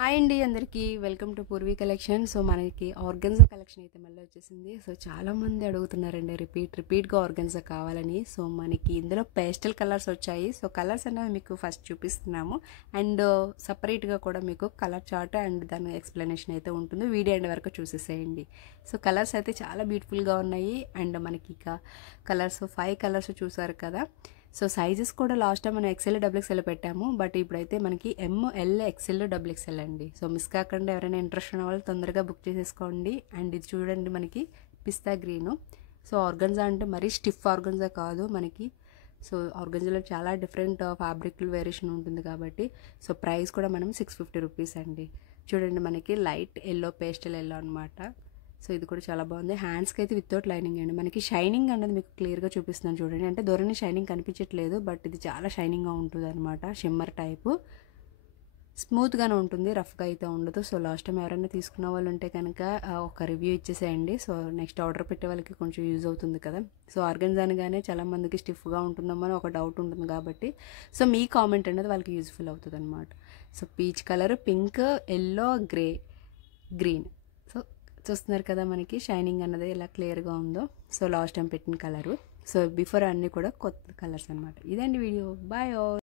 Hi అండి అందరికీ welcome to Purvi collection. So మనకి ఆర్గన్జా కలెక్షన్ అయితే మళ్ళీ వచ్చేసింది. సో చాలామంది అడుగుతున్నారండి రిపీట్గా ఆర్గన్జా కావాలని. సో మనకి ఇందులో పేస్టల్ కలర్స్ వచ్చాయి. సో కలర్స్ అనేవి మీకు ఫస్ట్ చూపిస్తున్నాము అండ్ సపరేట్గా కూడా మీకు కలర్ చార్ట్ అండ్ దాని ఎక్స్ప్లెనేషన్ అయితే ఉంటుంది. వీడియో ఎండ్ వరకు చూసేసేయండి. సో కలర్స్ అయితే చాలా బ్యూటిఫుల్గా ఉన్నాయి అండ్ మనకి ఇక కలర్స్ 5 కలర్స్ చూసారు కదా. సో సైజెస్ కూడా లాస్ట్ టైం మనం ఎక్సెల్ డబుల్ ఎక్సెల్ పెట్టాము, బట్ ఇప్పుడైతే మనకి ఎంఎల్ ఎక్సెల్ డబుల్ ఎక్సెల్ అండి. సో మిస్ కాకుండా ఎవరైనా ఇంట్రెస్ట్ ఉన్న వాళ్ళు తొందరగా బుక్ చేసేసుకోండి. అండ్ ఇది చూడండి మనకి పిస్తా గ్రీను. సో ఆర్గన్జా అంటే మరీ స్టిఫ్ ఆర్గన్జా కాదు మనకి. సో ఆర్గన్జాలో చాలా డిఫరెంట్ ఫ్యాబ్రిక్లు వేరియేషన్ ఉంటుంది కాబట్టి సో ప్రైస్ కూడా మనం 650 రూపీస్ అండి. చూడండి మనకి లైట్ ఎల్లో పేస్టల్ ఎల్లో అనమాట. సో ఇది కూడా చాలా బాగుంది. హ్యాండ్స్కి అయితే వితౌట్ లైనింగ్ అండి. మనకి షైనింగ్ అనేది మీకు క్లియర్గా చూపిస్తున్నాను చూడండి. అంటే దూరాన్ని షైనింగ్ కనిపించట్లేదు, బట్ ఇది చాలా షైనింగ్గా ఉంటుంది అనమాట. షిమ్మర్ టైపు స్మూత్గానే ఉంటుంది, రఫ్గా అయితే ఉండదు. సో లాస్ట్ టైం ఎవరైనా తీసుకున్న వాళ్ళు ఉంటే కనుక ఒక రివ్యూ ఇచ్చేసేయండి. సో నెక్స్ట్ ఆర్డర్ పెట్టే వాళ్ళకి కొంచెం యూజ్ అవుతుంది కదా. సో ఆర్గన్జా అనగానే చాలా మందికి స్టిఫ్గా ఉంటుందేమో అని ఒక డౌట్ ఉంటుంది కాబట్టి సో మీ కామెంట్ అనేది వాళ్ళకి యూజ్ఫుల్ అవుతుంది అనమాట. So peach colour, pink, yellow, grey, green. So చూస్తున్నారు కదా మనకి షైనింగ్ అన్నది ఎలా క్లియర్గా ఉందో. సో లాస్ట్ టైం పెట్టిన కలరు. సో బిఫోర్ అన్నీ కూడా కొత్త కలర్స్ అనమాట. ఇదండి వీడియో. బాయ్.